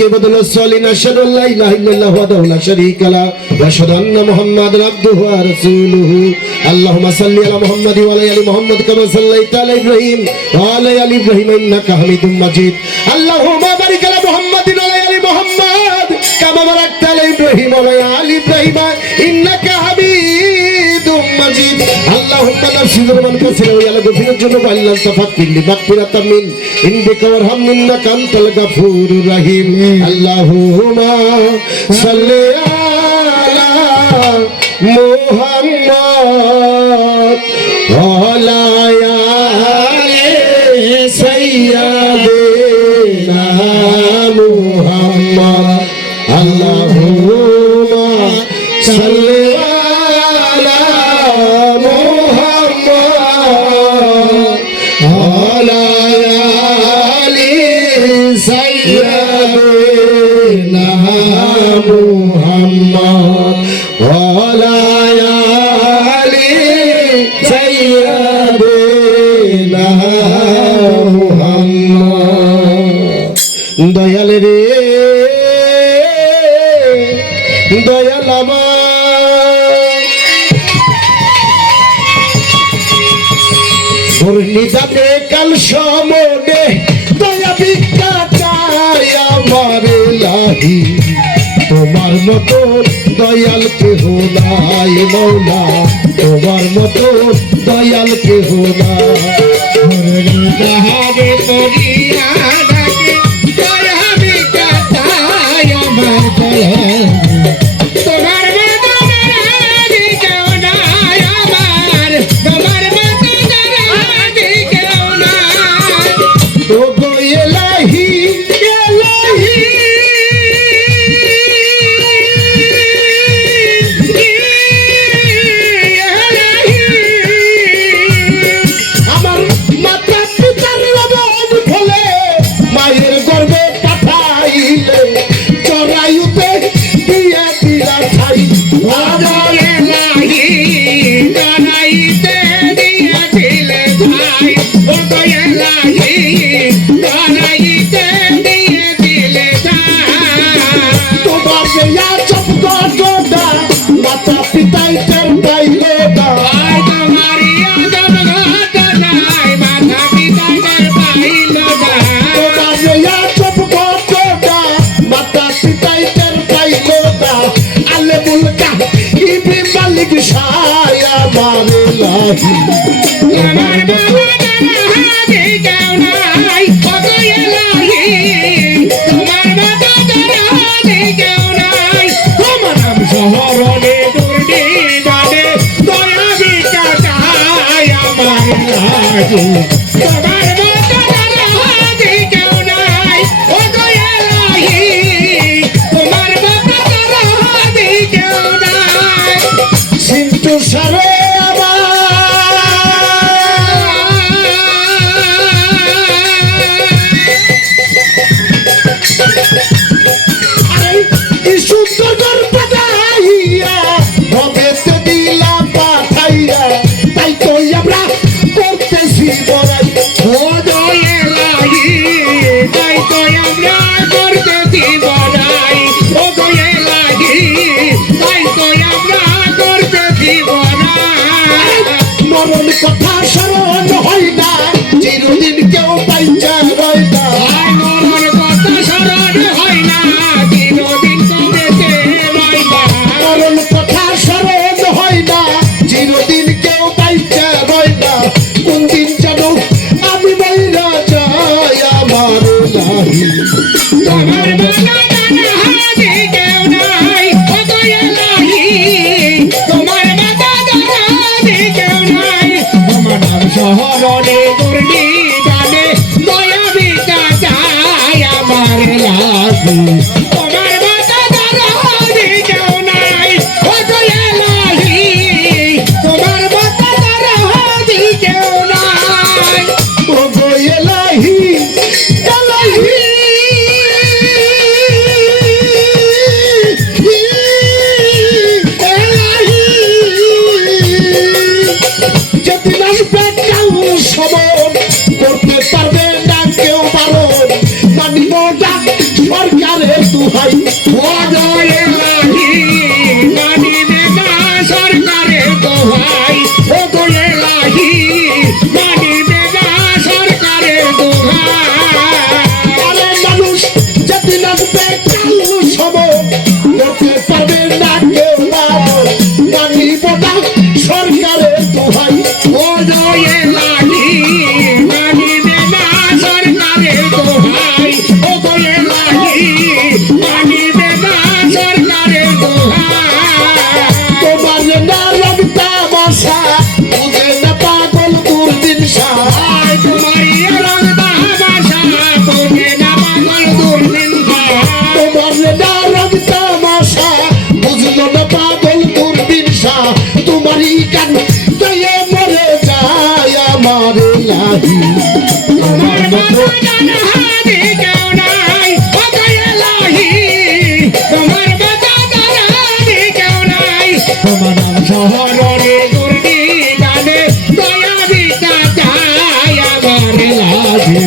के बदल सलिन अशहदु अल्ला इलाहा इल्लल्लाहु वहदहु ला शरीका ला व अशहदु अन्ना मुहम्मदन अब्दुहु व रसूलुहु अल्लाहुम्मा सल्लि अला मुहम्मद व अला आलि मुहम्मद कमा सल्लैता अला इब्राहीम व अला आलि इब्राहीम इन्नका हमीदुम मजीद अल्लाहुम्मा बारिक अला मुहम्मदिन व अला आलि मुहम्मद कमा बारकता अला इब्राहीम व अला आलि इब्राहीम इन्नका हमीदुम मजीद अल्लाहुम्मा नफ्सी ज़ुल्मान कसीरा व अला गुफिरत जुनूब अल्लाह तफक्किर लि मगफिरatan min indika warham innaka antal ghafurur rahim अल्लाहुम्मा सल्लि अला मुहम्मद व अला आलि सय्यिदना मुहम्मद अल्लाहुम्मा सल्लि अला मुहम्मद व अला आलि सय्यिदना मुहम्मद व अला आलि सय्यिदना मुहम्मद दयाल रे दयाल निदाने कल समने दया ভিক্ষা চাই আমার লাহি তোমার মতো দয়াল কেহ নাই মৌলা তোমার মতো দয়াল কেহ নাই করিয়া ডাকে দয়া ভিক্ষা চাই আমার দয়াল তোমার মতো দয়ালি কেউ নাই আমার তোমার মতো দয়ালি কেউ নাই ও গো ইলাহি ইলাহি আমার মাতা পিতার অভাব ফলে মায়ের গর্ভে পাঠাইলে চড়াইতে দিয়া দিলা ছাই চড়াইতে দিয়া দিলে ছাই ও দয়ালাহি চড়াইতে দিয়ে দিলে ছাই তোমার দেয়া চপকটা মাতা পিতাই টের পাইলে না তোমার ইয়াদব ঘটনায় মাতা পিতাই টের পাইল না তোমার দেয়া চপকটা মাতা পিতাই টের পাইল না আলে মুলকা ইবি মালিক সায়া মারে লাহি আমার বাবা কেউ নাই ও দয়ালাহি তোমার বাবা কেউ নাই তোমার নাম শহরে দুর্দি দাদে দয়া ভিক্ষা চাই আমার লাহি তোমার বাবা কেউ নাই ও দয়ালাহি তোমার বাবা কেউ নাই সিন্তু সারে জীবনা দুহাই ওরে লাহি মানিবে না সরকারের দোহাই ও গোলে লাহি মানিবে না সরকারের দোহাই আরে মানুষ যেদিন আসবে কাল সব লোকে পাবে না কেউ মানিব না সরকারের দোহাই ওরে লাহি মানিবে না সরকারের দোহাই ও গোলে লাহি মানিবে না সরকারের দোহাই তোমার না রক্তা বসা বুঝে না পাগল দুর্দিন সাহা তোমারই রং দাহাবাসা বোঝে না পাগল দুর্দিন তোমার না রক্তা বসা বুঝলো না পাগল দুর্দিন সাহা তোমারই গান তাইয়ে মরে যায় আমার লাহি তোমার মতো জানহারি কেউ নাই ও গোলে লাহি তোমার মতো জানহারি কেউ নাই তোমার নাম শহরে দুর্দি গানে দয়া দিতা চাই আমার লাহি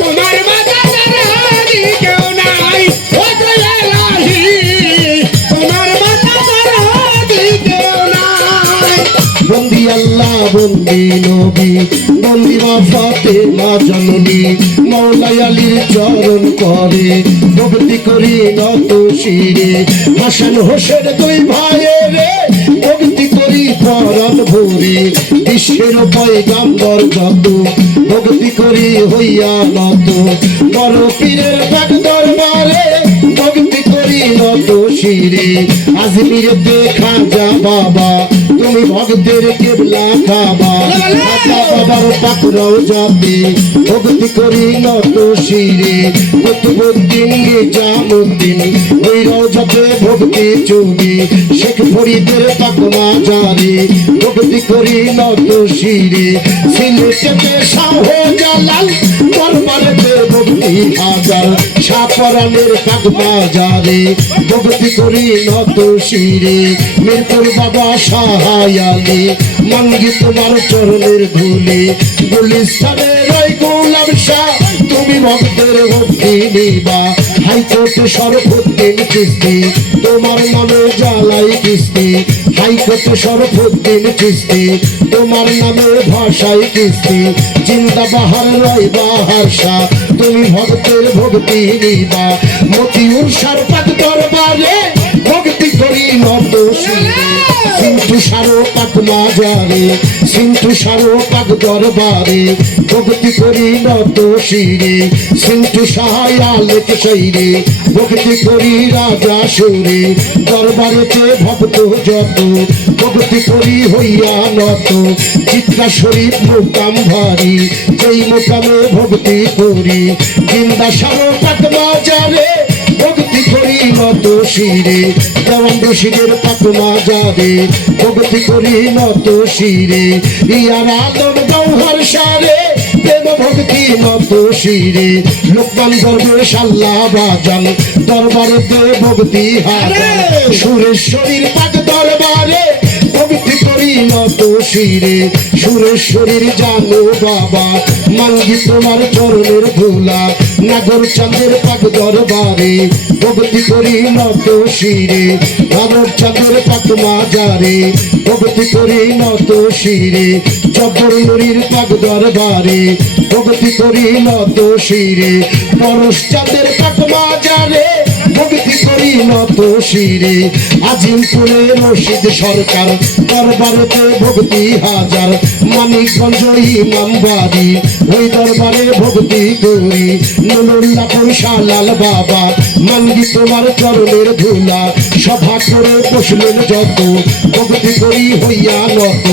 তোমার মতো জানহারি কেউ নাই ও গোলে লাহি তোমার মতো জানহারি কেউ নাই বন্দি আল্লাহ বন্দি নবী বন্দি মা ফাতেমা জননী মৌলাই আলীর চরণ করে ভক্তি করি নত শিরে হাসান হোসেন দুই ভাইয়ের ভক্তি করি পরাণ ভরে বিশ্বের পয়গাম্বর যত ভক্তি করি হইয়া নত বড় পীরের পাক দরবারে ভক্তি করি নত শিরে আজমিরেতে খাজা বাবা তুমি ভক্তের কেবলা কাবা খাজা বাবার পাক রওজাতে ভক্তি করি নত শিরে কুতুবউদ্দিন নিজামউদ্দিন ওই রওজাতে ভক্তি চুবি শেখ ফরিদের পাক মাজারে ভক্তি করি নত শিরে সিলেটেতে শাহজালাল দরবারেতে ভক্তি হাজার শাহপরানের পাক বাজারে ভক্তি করি নত শিরে মিরপুর বাবা সাহায়ালি মাঙ্গি তোমার চরণের ধুলে গুলিস্তানের ওই গোলাম শাহ তুমি ভক্তের ভক্তি নিবা হাইকোর্ট শরফুদ্দিন চিশতি তোমার নামে জ্বালাই কিস্তি হাইকোর্ট শরফুদ্দিন চিশতি তোমার নামে ভাষাই কিস্তি জিন্দা বাহার রয় বাহার শাহ তুমি ভক্তের ভক্তি নিবা মতিউর সারপাত দরবারে ভক্তি করি নত শিরে সিন্ধু সারো পাক মাজারে সিন্ধু সারো পাক দরবারে ভক্তি করি নত শিরে সিন্ধু সাহায়ালেক শৈরে ভক্তি করি রাজা সুরে দরবারেতে ভক্ত যত ভক্তি করি হইয়া নত চিত্রা শরীফ মোকাম ভারী যেই মোকামে ভক্তি করি জিন্দা সারো পাক মাজারে ভক্তি করি নত শিরে দেওয়ান রশিদের পাক মাজারে ভক্তি করি নত শিরে ইয়ার আদম গৌহর সারে প্রেম ভক্তি নত শিরে লোকমান দরবেশ আল্লাহ বাজান দরবারেতে ভক্তি হাজার সুরেশ্বরীর পাক দরবারে ভক্তি করি নত শিরে সুরেশ্বরীর জানো বাবা মাঙ্গি তোমার চরণের ধুলা নাগর চাঁদের পাক দরবারে ভক্তি করি নত শিরে নাগর চাঁদের পাক মাজারে ভক্তি করি নত শিরে জব্বর নুরির পাক দরবারে ভক্তি করি নত শিরে পরশ চাঁদের পাক মাজারে ভক্তি করি নত শিরে আজিমপুরে রশিদ সরকার দরবারেতে ভক্তি হাজার মানিকগঞ্জ ইমাম বাড়ি ওই দরবারে ভক্তি করি নুরুল্লাহপুর শাহলাল বাবা মাঙ্গি তোমার চরণের ধুলা সভা করে বসলেন যত ভক্তি করি হইয়া নত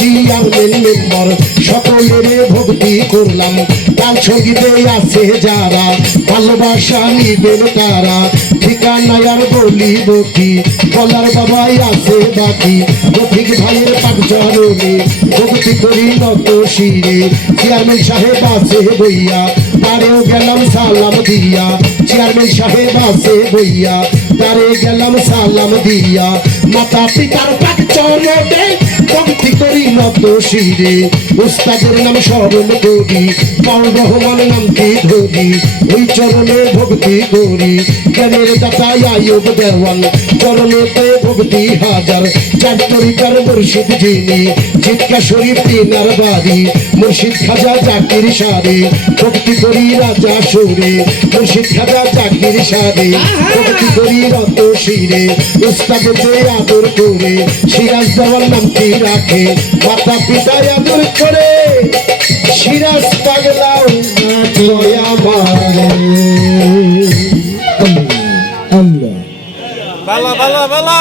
চেয়ারম্যান মেম্বার সকলের ভক্তি করলাম তার সঙ্গীতে আছে যারা ভালোবাসা নিবেন তারা ঠিকানা আর বলিব কি বলার বাবাই আছে বাকি রফিক ভাইয়ের পাক চরণে ভক্তি করি নত শিরে চেয়ারম্যান সাহেব আছে বইয়া তারেও গেলাম সালাম দিয়া চেয়ারম্যান সাহেব আছে বইয়া তারে গেলাম সালাম দিয়া মাতা পিতার পাক চরণে ভক্তি করি নত শিরে উস্তাদের নাম স্মরণ করি মাওলানা রহমান নামটি ধরি ওই চরণে ভক্তি করি জ্ঞানের দাতা আয়ুব দেওয়ান চরণেতে ভক্তি হাজার চার তরিকার মুর্শিদ যিনি চিৎকা শরীফ তিনার বাড়ি মুর্শিদ খাজা জাকির সারে ভক্তি করি রাজা সুরে মুর্শিদ খাজা জাকির সারে ভক্তি করি রত শিরে উস্তাদের আদর করে সিরাজ দেওয়ার নামটি রাখে মাতা পিতায় আদর করে সিরাজ পাগলাও দয়া মারে বালা বালা বালা